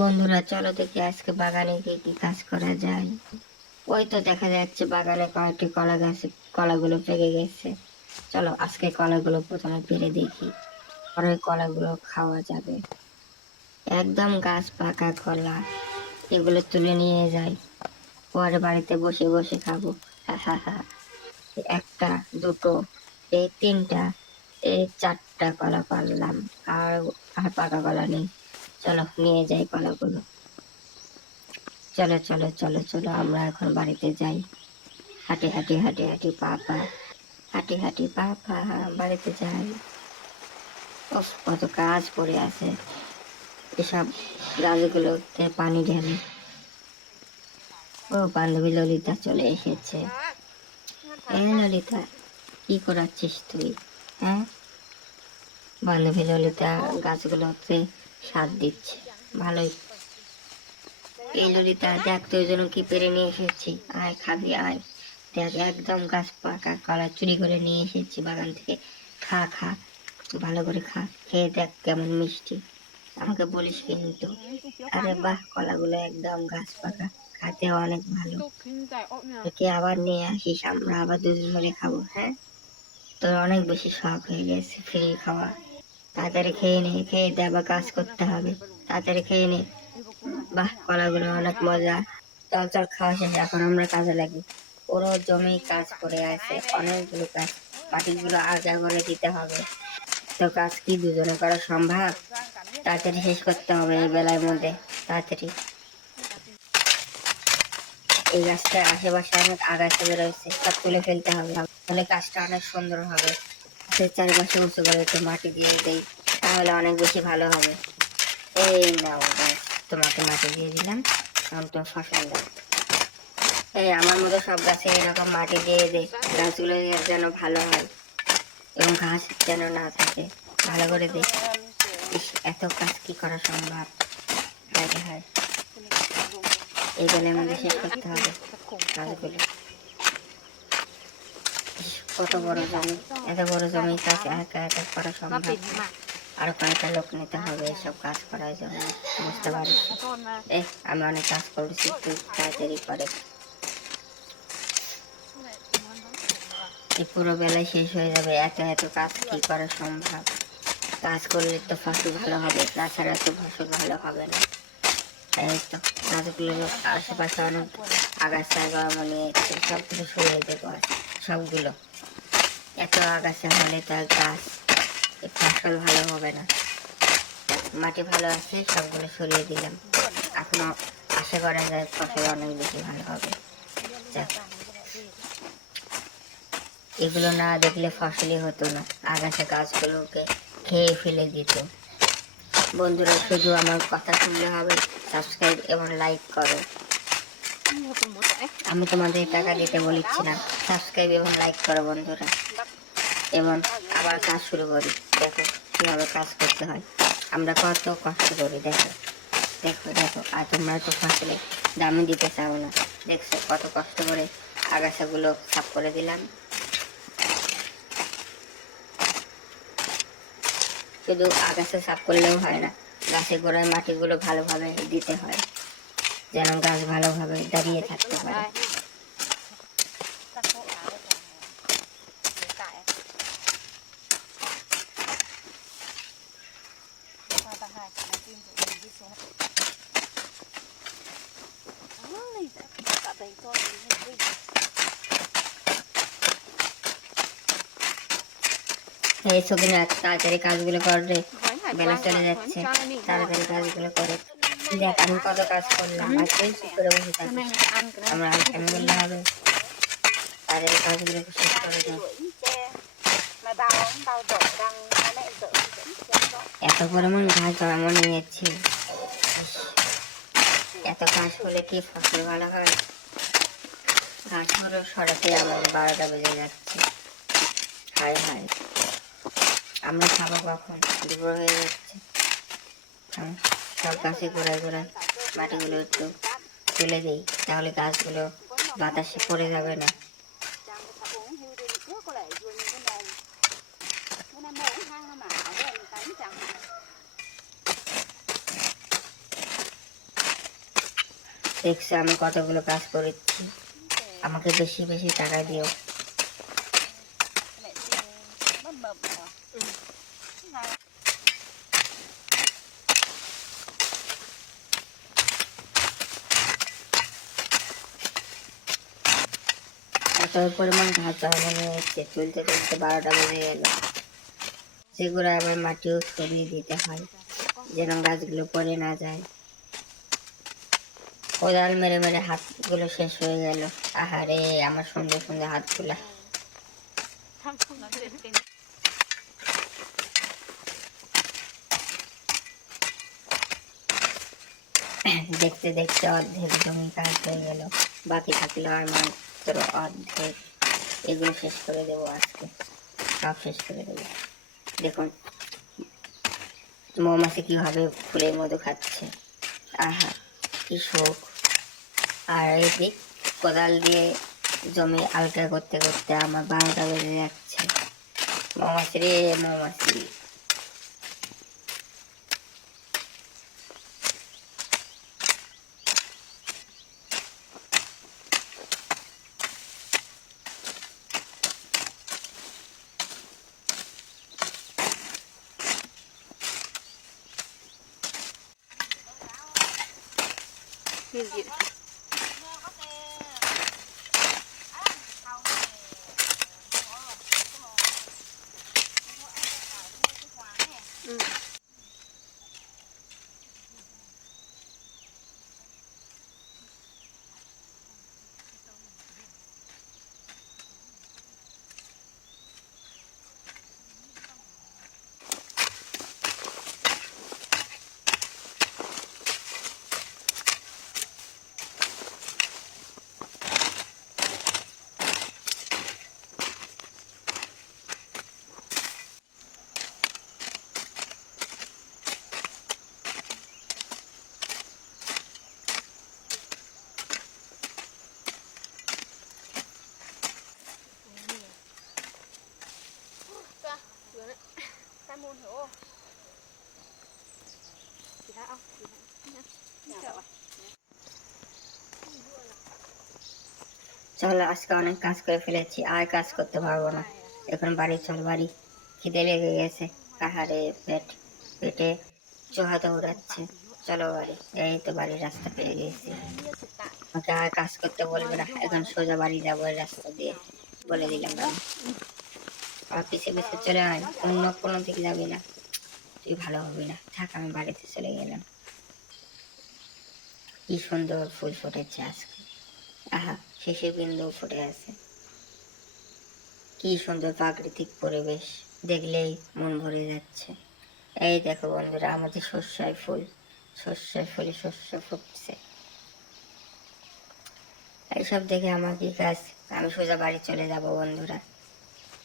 বন্ধুরা চলো দেখি আজকে বাগানে গিয়ে কি কাজ করা যায়। ওই তো দেখা যাচ্ছে বাগানে কয়েকটি কলা গাছে কলাগুলো পেকে গেছে। চলো আজকে কলাগুলো প্রথমে পেরে দেখি, পরে কলাগুলো খাওয়া যাবে। একদম গাছ পাকা কলা, এগুলো তুলে নিয়ে যাই, পরে বাড়িতে বসে বসে খাবো। হা হা হা। একটা, দুটো, এই তিনটা, এই চারটা কলা পারলাম। আর আর পাকা কলা নেই। চলো নিয়ে যাই কলাগুলো। চলো চলো চলো চলো আমরা এখন বাড়িতে যাই। হাঁটি হাঁটি হাঁটি হাঁটি পা পা, হাঁটি হাঁটি পা পা, বাড়িতে যাই। উফ, কত কাজ পড়ে আছে। এসব গাছগুলোতে পানি ঢেলে। ও বান্ধবী ললিতা চলে এসেছে। ললিতা, কি করাচ্ছিস তুই? হ্যাঁ, বান্ধবী ললিতা গাছগুলোতে সার দিচ্ছে। ভালোই। এই ললিতা দেখ তোর জন্য কি পেরে নিয়ে এসেছি, আয় খাবি আয়। দেখ একদম গাছ পাকা কলা চুরি করে নিয়ে এসেছি বাগান থেকে। খা খা, ভালো করে খা, খেয়ে দেখ কেমন মিষ্টি। আমাকে বলিস কিন্তু। আরে বাহ, কলাগুলো একদম গাছ পাকা, খাতে অনেক ভালো। তোকে আবার নিয়ে আসিস, আমরা আবার দুজন মিলে খাবো। হ্যাঁ, তোর অনেক বেশি শখ হয়ে গেছে ফ্রি খাওয়া। তাড়াতাড়ি খেয়ে নে, খেয়ে দে, আবার কাজ করতে হবে। তাড়াতাড়ি খেয়ে নে। বাহ, কলাগুলো অনেক মজা। চল চল, খাওয়া শেষ, এখন আমরা কাজে লাগি। পুরো জমি কাজ পড়ে আছে, অনেকগুলো কাজ। মাটিগুলো আলগা করে দিতে হবে। তো কাজ কি দুজনে করা সম্ভব? তাড়াতাড়ি শেষ করতে হবে এই বেলার মধ্যে। তাড়াতাড়ি। এই গাছটার আশেপাশে অনেক আগাছা বেরোচ্ছে, সব তুলে ফেলতে হবে, তাহলে কাজটা অনেক সুন্দর হবে। সে চারিপাশে উঁচু করে একটু মাটি দিয়ে দেই, তাহলে অনেক বেশি ভালো হবে। এই নাও গাছ, তোমাকে মাটি দিয়ে দিলাম, এখন তো ফসল দাও। এই আমার মতো সব গাছে এরকম মাটি দিয়ে দে, গাছগুলো যেন ভালো হয় এবং ঘাস যেন না থাকে। ভালো করে দে। ইস, এত কাজ কি করা সম্ভব? হায় রে হায়, এই বেলার মধ্যে শেষ করতে হবে কাজগুলো। ইস, কত বড় জমি, এত বড় জমির কাজ একা একা করা সম্ভব না। আরো কয়েকটা লোক নিতে হবে এসব কাজ করার জন্য, বুঝতে পারিস? আমি অনেক কাজ করছি, তুই তাড়াতাড়ি করে। এই পুরো বেলায় শেষ হয়ে যাবে, এত এত কাজ কি করা সম্ভব? কাজ করলে তো ফসল ভালো হবে, তাছাড়া তো ফসল ভালো হবে না। এই তো গাছগুলোর আশেপাশে অনেক আগাছা জন্মিয়েছে, সবগুলো সরিয়ে দেবো সবগুলো। এত আগাছা হলে তো আর গাছ ফসল ভালো হবে না। মাটি ভালো আছে, সবগুলো সরিয়ে দিলাম। এখনো আশা করা যায় ফসল অনেক বেশি ভালো হবে। এগুলো না দেখলে ফসলই হতো না, আগাছা গাছগুলোকে খেয়ে ফেলে দিত। বন্ধুরা শুধু আমার কথা শুনলে হবে, সাবস্ক্রাইব এবং লাইক করো। আমি তোমাদের টাকা দিতে বলছি না, সাবস্ক্রাইব এবং লাইক করো বন্ধুরা। এবং আবার কাজ শুরু করি। দেখো কিভাবে কাজ করতে হয়, আমরা কত কষ্ট করি। দেখো দেখো দেখো, আর তোমরা তো ফসলে দামই দিতে চাও না। দেখছো কত কষ্ট করে আগাছাগুলো সাফ করে দিলাম। শুধু আগাছা সাফ করলেও হয় না, গাছের গোড়ায় মাটিগুলো ভালোভাবে দিতে হয়, যেন গাছ ভালোভাবে দাঁড়িয়ে থাকতে পারে। এই ছবি না, তাড়াতাড়ি কাজগুলো করে, বেলা চলে যাচ্ছে, তাড়াতাড়ি কাজগুলো করে। দেখ আমি কত কাজ করলাম, আর তুই চুপ করে বসে থাকিস। আমরা কেন বললে হবে? তাড়াতাড়ি কাজগুলো শেষ করে দাও। এত পরিমাণ ঘাস জন্ম নিয়েছি, এত ঘাস হলে কি ফসল ভালো হয়? ঘাসগুলো সরাতে আমার 12টা বেজে যাচ্ছে। হায় হায়, আমরা খাবো কখন? দুপুর হয়ে যাচ্ছে। সব গাছে গোড়ায় গোড়ায় মাটিগুলো একটু তুলে দিই, তাহলে গাছগুলো বাতাসে পড়ে যাবে না। দেখছো আমি কতগুলো কাজ করেছি, আমাকে বেশি বেশি টাকা দিও। এত পরিমাণ ঢাকা মনে হচ্ছে, তুলতে তুলতে 12টা বেজে গেল। সেগুলো আবার মাটিও সরিয়ে দিতে হয় যেন গাছগুলো পড়ে না যায়। কোদাল মেরে মেরে হাতগুলো শেষ হয়ে গেল। আহারে আমার সুন্দর সুন্দর হাতগুলা। দেখতে দেখতে অর্ধেক জমি কাজ হয়ে গেল, বাকি থাকলো আর মাত্র অর্ধেক। এগুলো শেষ করে দেবো আজকে, সব শেষ করে দেবো। দেখুন মৌমাছি কিভাবে ফুলের মধু খাচ্ছে, আহা কি শোক। আর এই দিক কোদাল দিয়ে জমি আলগা করতে করতে আমার 12টা বেজে যাচ্ছে। মৌমাছি রে মৌমাছি। চলো আজকে অনেক কাজ করে ফেলেছি, আর কাজ করতে পারবো না। এখন বাড়ি চল, বাড়ি খিদে লেগে গেছে। আহারে পেটে চোহা দৌড়াচ্ছে। চলো বাড়ি, এই তো বাড়ির রাস্তা পেয়ে গেছি। আমাকে আর কাজ করতে বলবে না, এখন সোজা বাড়ি যাবো এই রাস্তা দিয়ে, বলে দিলাম আমি। আর পিছে পিছে চলে আয়, অন্য কোনো দিকে যাবি না, তুই ভালো হবি না। থাক আমি বাড়িতে চলে গেলাম। কি সুন্দর ফুল ফুটেছে আজকে, আহা শেষে বিন্দু ফুটে আছে। কি সুন্দর প্রাকৃতিক পরিবেশ, দেখলেই মন ভরে যাচ্ছে। এই দেখো বন্ধুরা, আমাদের শস্যয় ফুল, শস্যয় ফুলে শস্য ফুটছে। এইসব দেখে আমার কি কাজ, আমি সোজা বাড়ি চলে যাব বন্ধুরা।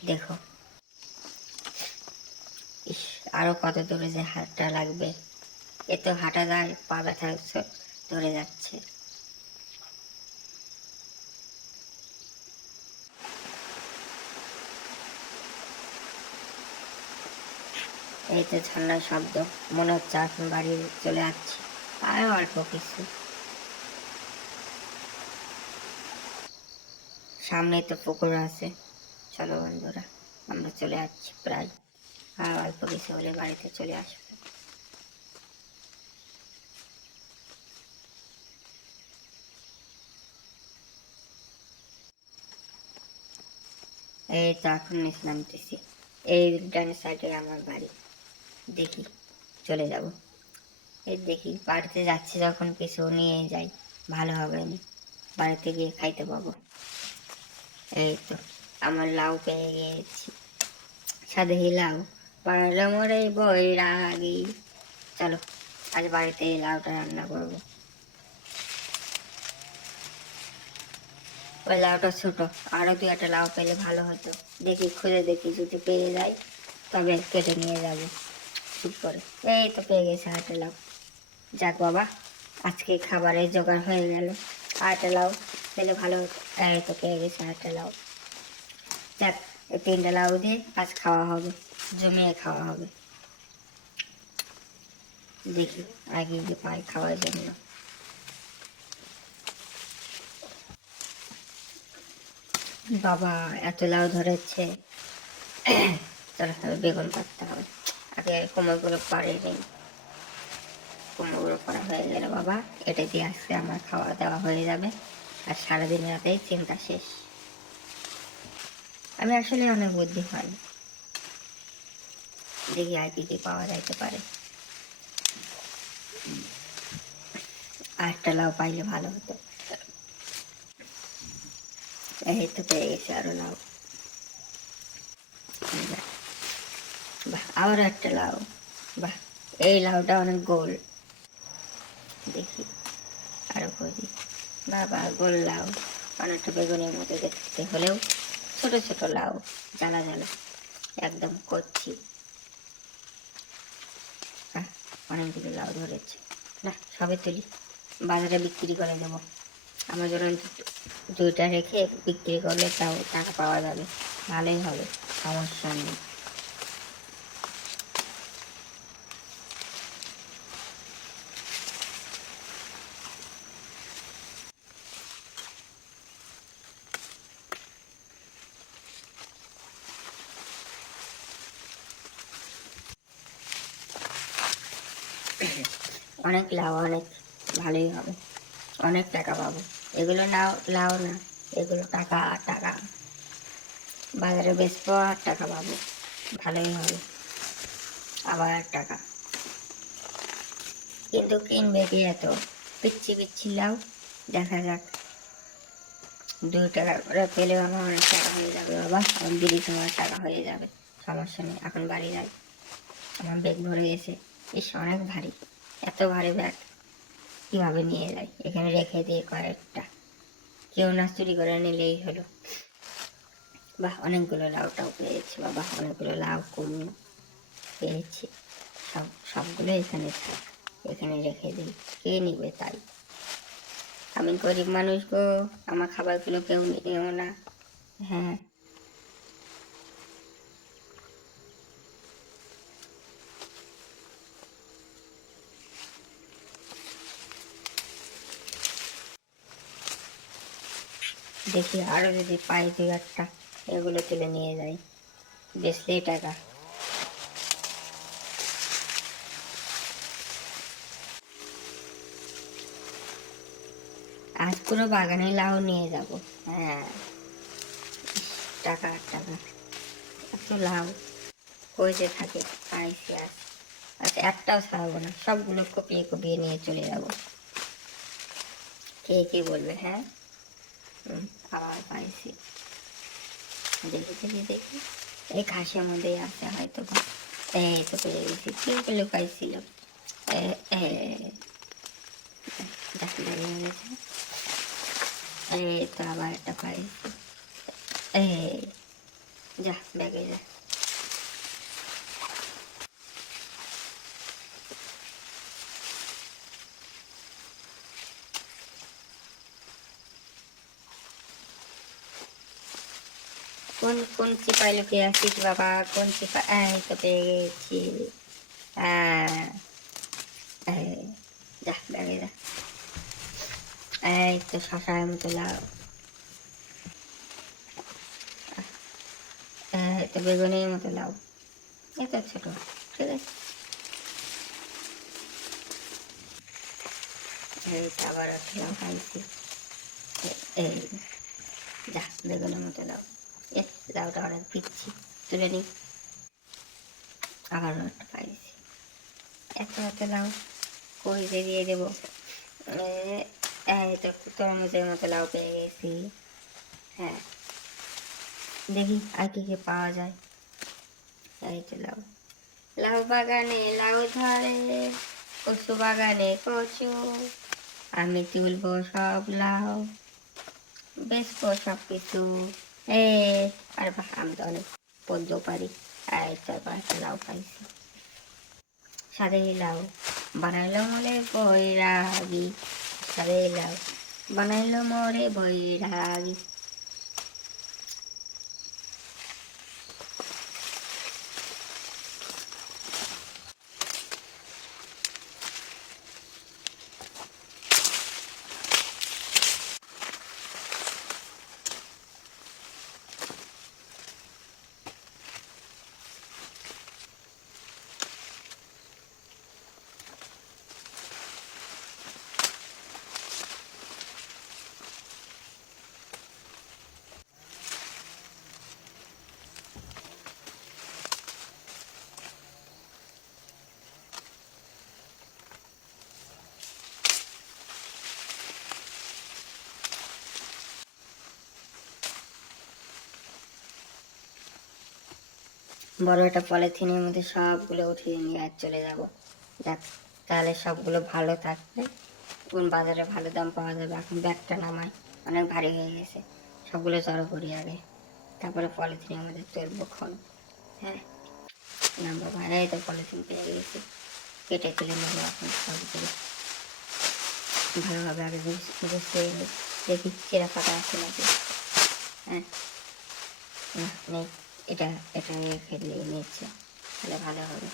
দেখো ইস, আরো কত দূরে যে হাঁটা লাগবে, এত হাঁটা যায়, পা ব্যথা ধরে যাচ্ছে। এই তো ঝর্ণার শব্দ, মনে হচ্ছে এখন বাড়ি চলে যাচ্ছি। আর অল্প কিছু, সামনে তো পুকুর আছে। চলো বন্ধুরা, আমরা চলে যাচ্ছি প্রায়, আর অল্প কিছু হলে বাড়িতে চলে আসবো। এই তো এখন নিচে নামতেছি, এই ডান সাইডে আমার বাড়ি। দেখি চলে যাব, এই দেখি বাড়িতে যাচ্ছি যখন কিছু নিয়ে যাই, ভালো হবে না, বাড়িতে গিয়ে খাইতে পাবো। এই তো আমার লাউ পেয়ে গিয়েছি, সাথে লাউ পারলে মরে বৈরাগী। চলো আজ বাড়িতে এই লাউটা রান্না করবো। ওই লাউটা ছোট, আরো 2-1টা লাউ পেলে ভালো হতো। দেখি খুঁজে দেখি, যদি পেয়ে যাই তবে কেটে নিয়ে যাবো চুপ করে। এই তো পেয়ে গেছে হাটে লাউ, যাক বাবা আজকে খাবারের জোগাড় হয়ে গেল। আরেকটা লাউ পেলে ভালো হতো। এই তো পেয়ে গেছে আরেকটা লাউ, যাক এই 3টা লাউ দিয়ে আজ খাওয়া হবে, জমিয়ে খাওয়া হবে। দেখি আগে গিয়ে পাই খাওয়ার জন্য। বাবা, এত লাউ ধরেছে। চলো হবে, বেগুন কাটতে হবে। আগে কোমরগুলো পাড়ে নিই। কোমরগুলো করা হয়ে গেলে বাবা, এটা দিয়ে আজকে আমার খাওয়া দাওয়া হয়ে যাবে। আর সারাদিন রাতেই চিন্তা শেষ। আমি আসলে অনেক বুদ্ধিমান। দেখি আর কি কি পাওয়া যাইতে পারে। আরেকটা লাউ পাইলে ভালো হতো। এই তো পেয়ে গেছি আরো লাউ। বাহ, আবার একটা লাউ। বাহ, এই লাউটা অনেক গোল। দেখি আরো করি। বাবা, গোল লাউ। অনেকটা বেগুনের মতো দেখতে হলেও ছোট ছোট লাউ, জ্বালা জ্বালা, একদম করছি। অনেকগুলো লাউ ধরেছে। না, সবে তুলি, বাজারে বিক্রি করে দেবো। আমার জন্য দুইটা রেখে বিক্রি করলে তাও টাকা পাওয়া যাবে, ভালোই হবে, সমস্যা নেই। অনেক লাভ, অনেক ভালোই হবে, অনেক টাকা পাবো। এগুলো নাও, লাও না, এগুলো টাকা আর টাকা। বাজারে বেচবো আর টাকা পাবো, ভালোই হবে, আবার টাকা। কিন্তু কিনবে কি এত পিচ্ছি পিচ্ছি লাউ? দেখা যাক, 2 টাকা করে পেলেও আমার অনেক টাকা হয়ে যাবে বাবা। আমার বিড়ি খাওয়ার টাকা হয়ে যাবে, সমস্যা নেই। এখন বাড়ি যাই, আমার ব্যাগ ভরে গেছে। ইস, অনেক ভারী। এত ভারী ব্যাগ কিভাবে নিয়ে যাই? এখানে রেখে দিয়ে কয়েকটা, কেউ না চুরি করে নিলেই হলো। বাহ, অনেকগুলো লাউটাও পেয়েছি বাবা, অনেকগুলো লাউ কুমড়ো পেয়েছি। সবগুলো এখানে থাক, এখানে রেখে দিই, কে নিবে তাই? আমি গরিব মানুষ গো, আমার খাবারগুলো কেউ নিও না। হ্যাঁ, দেখি আরো যদি পাই 2-1টা, এগুলো তুলে নিয়ে যাই, বেচলেই টাকা। আজ পুরো বাগানে লাউ নিয়ে যাব। হ্যাঁ, টাকা আর টাকা, এত লাউ কই যে থাকে? পাইছি আজ। আচ্ছা, একটাও ছাড়াবো না, সবগুলো কপিয়ে কপিয়ে নিয়ে চলে যাব। কে কি বলবে? হ্যাঁ, আবার পাইছি। দেখি দেখি দেখি, এই ঘাসের মধ্যেই আছে হয়তো বা। এই তো পেয়ে গেছি, কি লুকাইছিলাম। এ এ দেখি দাঁড়িয়ে গেছে। এই তো আবার একটা পাইছি। এই যা, ব্যাগে যা। কোন কোন চিপায় লুকিয়ে আছিস বাবা? কোন চিপা? এই তো পেয়ে গেছি। হ্যাঁ, এই যা, ব্যাগে যা। এই তো শশার মতো লাউ। এই তো বেগুনের মতো লাউ। এত ছোট, ঠিক আছে। এই তো আবার একটা লাউ পাইছি। এই যা, বেগুনের মতো লাউ। এ, লাউটা অনেক পিচ্ছি, তুলে নি। আবার একটা পাইছি। এত এত লাউ কই যে দিয়ে দেবো? এই তো তরমুজের মতো লাউ পেয়ে গেছি। হ্যাঁ, দেখি আর কি কি পাওয়া যায়। এই তো লাউ, লাউ বাগানে লাউ ধরে, কচু বাগানে কচু, আমি তুলবো সব লাউ, বেচবো সব কিছু। এ, আর বাহ, আমি তো অনেক পদ্য পারি। এই তো এবার একটা লাউ পাইছি, সাদে লাউ। বানাইলো মোরে বৈরাগী, সাদে লাউ বানাইলো মোরে বৈরাগী। বড় একটা পলিথিনের মধ্যে সবগুলো উঠিয়ে নিয়ে আর চলে যাব। দেখ, তাহলে সবগুলো ভালো থাকবে, কোন বাজারে ভালো দাম পাওয়া যাবে। এখন ব্যাগটা নামাই, অনেক ভারী হয়ে গেছে। সবগুলো জড়ো করি আগে, তারপরে পলিথিনের মধ্যে তুলবো খন। হ্যাঁ, না বাবা, এই তো পলিথিন পেয়ে গেছি, কেটে তুলে নেবো এখন সবগুলো ভালোভাবে। আগে গুছিয়ে দেখি চেরা ফাটা আছে নাকি। হ্যাঁ, না নেই, এটা এটা ফেলে নিচ্ছে, তাহলে ভালো হবে।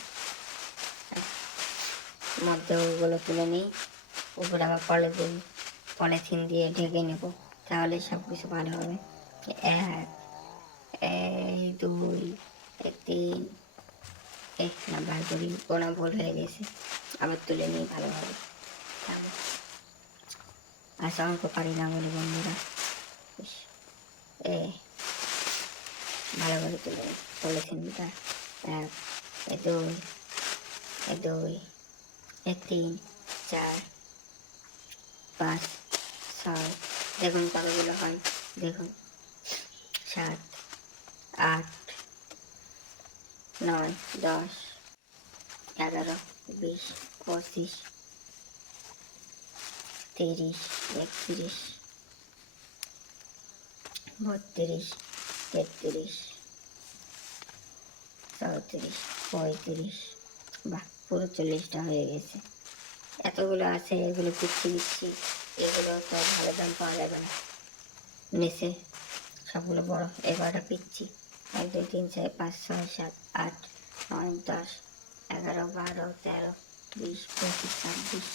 মধ্যে ওগুলো তুলে নিই, উপরে আবার পলিথিন দিয়ে ঢেকে নেব, তাহলে সব কিছু ভালো হবে। এক, এই দুই, এই তিন, এই নাম্বার করি, গোনা ভুল হয়ে গেছে, আবার তুলে নিই ভালোভাবে। আচ্ছা, অঙ্ক পারি না বলে বন্ধুরা, এ ভালো করে তুলে পলিথিনটা। এক, এ দুই, এ দুই, এ তিন, চার, 5, 6, দেখুন কতগুলো হয়, দেখুন 7, 8, 9, 10, 11, 20, 25, 30, 31, 32, 33, 34, 35, বাহ, পুরো 40টা হয়ে গেছে। এতগুলো আছে, এগুলো দিচ্ছি, এগুলো তো ভালো দাম পাওয়া যাবে না। নিচে সবগুলো বড়, এবারটা পিচ্ছি। 1, 2, 3, 4, 5, 6, 7, 8, 9, 10, 11, 12, 13, 20, 25, 26,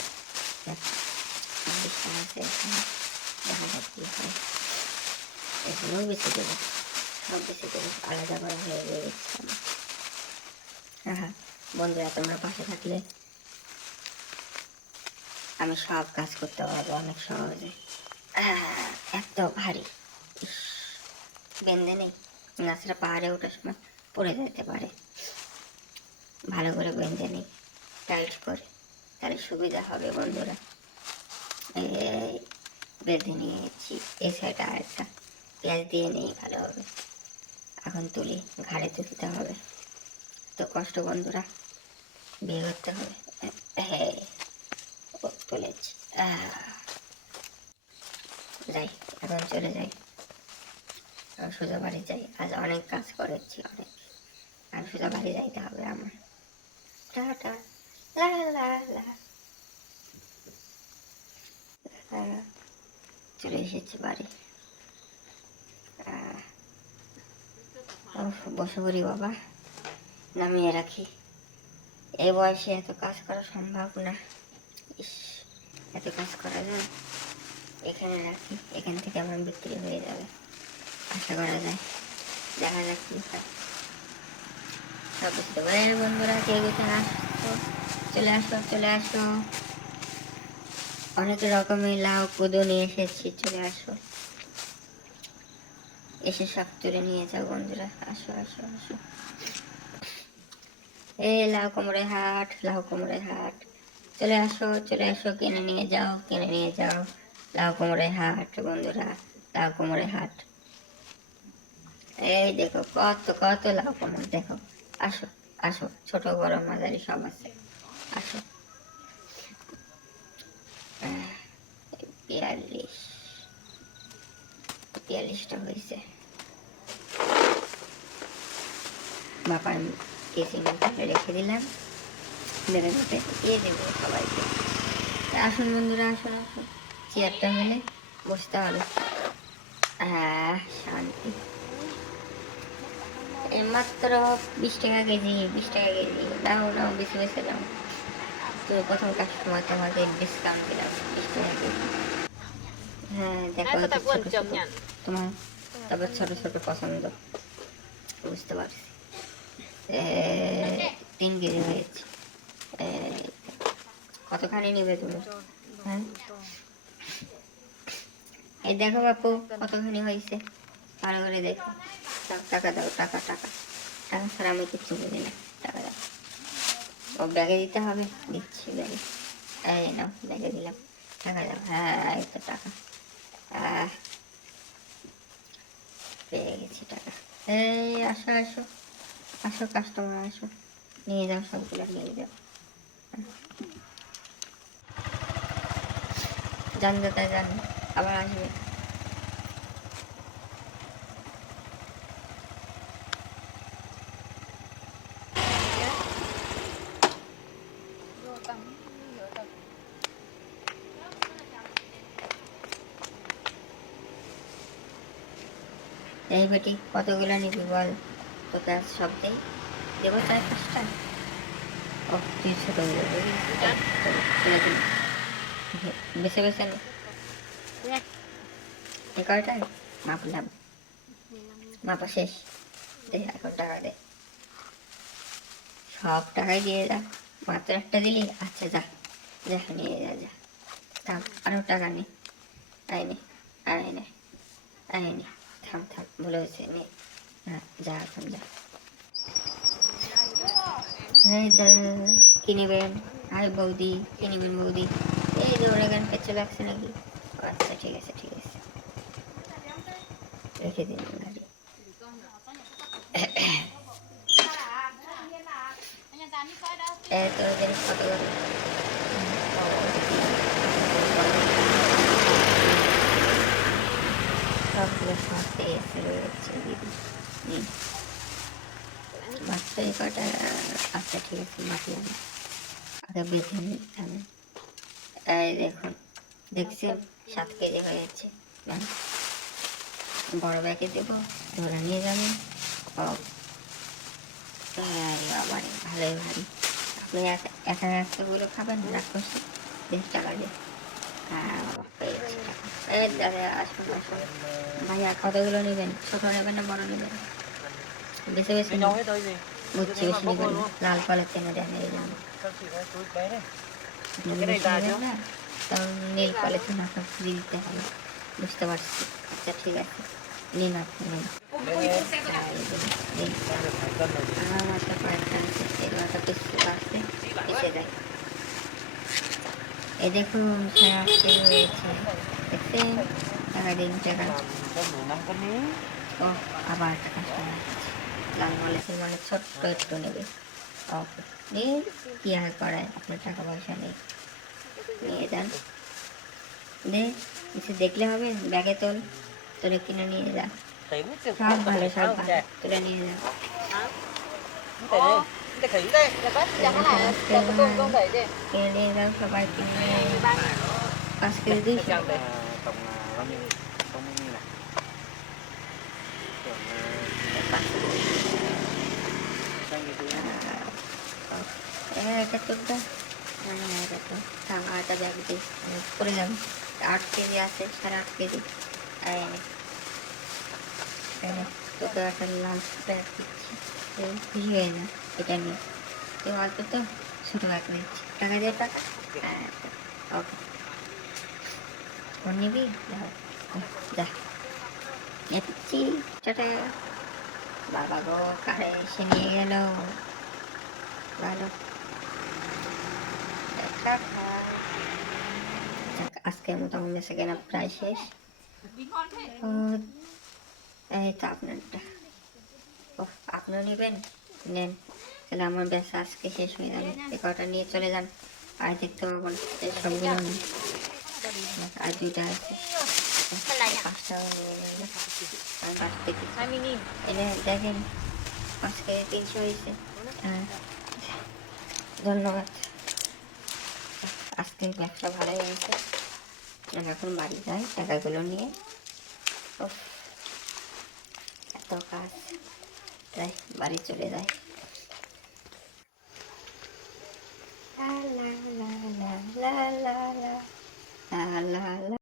26টা আছে এখানে, দেখা যাক কি হয়। এখানেও বেশি দেবো, সব বেশি দেবো, আলাদা করা হয়ে গেছে। হ্যাঁ বন্ধুরা, তোমরা পাশে থাকলে আমি সব কাজ করতে পারবো অনেক সহজে। এত ভারী, বেঁধে নেই, গাছটা পাহাড়ে ওঠার সময় পড়ে যেতে পারে। ভালো করে বেঁধে নেই টাইট করে, তাহলে সুবিধা হবে বন্ধুরা। এই বেঁধে নিয়েছি, এই সাইডে আরেকটা পেঁয়াজ দিয়ে নেই, ভালো হবে। এখন তুলি, ঘাড়ে তুলতে হবে, তো কষ্ট বন্ধুরা, বিয়ে করতে হবে। হ্যাঁ, তুলেছি। যাই, এখন চলে যাই, সোজা বাড়ি যাই। আজ অনেক কাজ করেছি, অনেক, আর সোজা বাড়ি যাইতে হবে আমার। টাটা, লা লা লা। চলে এসেছি বাড়ি। বসে পড়ি বাবা, নামিয়ে রাখি। এই বয়সে এত কাজ করা সম্ভব না। ইস, এত কাজ করা যায়। এখানে রাখি, এখান থেকে আমার বিক্রি হয়ে যাবে, আশা করা যায়। দেখা যাক কি হয়। সব বুঝতে পারে বন্ধুরা, কে কোথায় আসো, চলে আসো চলে আসো। অনেক রকমের লাউ কুদো নিয়ে এসেছি, চলে আসো, এসে সব তুলে নিয়ে যাও বন্ধুরা, আসো আসো আসো। এই লাউ কুমড়োর হাট, লাউ কুমড়োর হাট, চলে আসো চলে আসো, কিনে নিয়ে যাও কিনে নিয়ে যাও। লাউ কুমড়োর হাট বন্ধুরা, লাউ কুমড়োর হাট। এই দেখো কত কত লাউ কুমড়ো, দেখো, আসো আসো, ছোট বড় মাঝারি সব আছে, আসো। 42, 42টা হয়েছে। বাপার কেসিং রেখে দিলাম, বেড়ে বেড়ে দিয়ে দেবো সবাইকে। আসুন বন্ধুরা, আসুন আসুন, চেয়ারটা মেলে বসতে হবে। হ্যাঁ, শান্তি। এই মাত্র 20 টাকা কেজি, 20 টাকা কেজি, নাও নাও, বেশি বেশি নাও। তুমি প্রথম কাস্টমার, তোমাকে ডিসকাউন্ট দিলাম 20 টাকা কেজি। হ্যাঁ দেখো, ছোট ছোট তোমার, তবে ছোট ছোট পছন্দ, বুঝতে পারছি। 3 কেজি হয়েছে। কতখানি নেবে তুমি? হ্যাঁ, এই দেখো বাপু, কতখানি হয়েছে, ভালো করে দেখো। টাকা দাও, টাকা টাকা, টাকা ছাড়া আমি কিচ্ছু বুঝি না, টাকা দাও। ও ব্যাগে দিতে হবে, দিচ্ছি ব্যাগে। এই নাও, ব্যাগে দিলাম, টাকা দাও। হ্যাঁ, এই তো টাকা, পেয়ে গেছি টাকা। এই আসো আসো, আসো কাস্টমার আসো, নিয়ে যাও সবগুলো নিয়ে যাও। যান দাদা যান, আবার আসবে। এই বেটি কতগুলো নিবি বল, তোকে আজ সব দেই, দেবো 4-5টা। ও তুই ছোটগুলো দেখি, তুলে দিন, বেছে বেছে নে। এ কয়টায় মাপলাম, মাপা শেষ, দে এখন টাকা দে। সব টাকাই দিয়ে যা, মাত্র একটা দিলি, আচ্ছা যা, যা নিয়ে যা যা। থাম, আরো টাকা নে, আয় নে, আয় নে, আয় নে, থাম থাম, ভুলে হয়েছে নে। হ্যাঁ যা এখন যা। হ্যাঁ দাদা কি নেবেন? হাই বৌদি, কি নেবেন বৌদি? এই যে ওরা গান পেছনে লাগছে নাকি? আচ্ছা ঠিক আছে ঠিক আছে, রেখে দিন গাড়ি। এত জিনিস কত করে? সবগুলো সাথে এসে রয়েছে দিদি, নিন মাত্র এই কটা। আচ্ছা ঠিক আছে মাপলাম, আগে বেঁধে নিতে হবে। এই দেখুন, দেখছেন 7 কেজি হয়ে যাচ্ছে। বড় ব্যাগে দেবো, ধরে নিয়ে যাবেন। ও আবার ভালোই ভারী। আপনি একা একটাগুলো খাবেন, রাখুন 20 টাকা দিয়ে। হ্যাঁ বাবা পেয়েছি টাকা। এই দাদা আসুন আসুন, ভাইয়া কতগুলো নেবেন? ছোট নেবেন না বড় নেবেন? বেশি বেশি বুঝছি, বেশি নেবেন না, লাল পলিথিনে দেন এই জন্য। আপনি বেশি নেবেন না, তখন নীল পলিথিন আপনার ফ্রি দিতে হবে, বুঝতে পারছি। আচ্ছা ঠিক আছে, নিন আপনি নিন। আমার মাত্র কয়েকটা আছে, এগুলোটা পিছু আসতে এসে যায়। এই দেখুন 8.5 হয়েছে, দেখছেন? টাকা দিন টাকা। ও আবার একটা কাস্টমার আসছে, লাল পলিথিন মানে ছোট্ট একটু নেবে। ওকে নিন, কি আর করায়, আপনার টাকা পয়সা নেই, নিয়ে যান। দে, কিছু দেখলে হবে, ব্যাগে তোল, তোরে কিনে নিয়ে যা। সব ভালো সব ভালো, তোরা নিয়ে যা। কিনে নিয়ে যাও সবাই, কিনে 5 কেজি 200। এটা চোদ্দা, হ্যাঁ এটা তো থাম, আটা ব্যাগ দিই করে যাবো। 8 কেজি আছে, 8.5 কেজি। এই নে, এই নে, তোকে একটা লাল ব্যাগ দিচ্ছি, খুশি হয়ে যা। এটা নিয়ে তুই অল্প তো, ছোটো ব্যাগ দিচ্ছি, টাকা দিয়ে টাকা। হ্যাঁ ওকে, ফোন নিবি? যা যাচ্ছি, টাটা। বাবা গো, কারে এসে নিয়ে গেল, ভালো। যাক, আজকের মতো আমাদের সেকেন্ড হাফ প্রায় শেষ। ও, এই তো আপনারটা, ও আপনিও নেবেন, নেন। তাহলে আমার ব্যাস আজকে শেষ হয়ে যাবে, এ কটা নিয়ে চলে যান, আর দেখতে পাবো না, এই সবগুলো নিন। আর 2টা আছে, 5টাও নিয়ে নিন। আমি 5 থেকে এনে দেখেন, 5 কেজি 300 হয়েছে। হ্যাঁ ধন্যবাদ, আজকে ব্যবসা ভালোই হয়েছে। এখন বাড়ি যাই টাকাগুলো নিয়ে। উফ, এত কাজ, তাই বাড়ি চলে যাই। লা লা লা লা লা লা লা লা লা লা।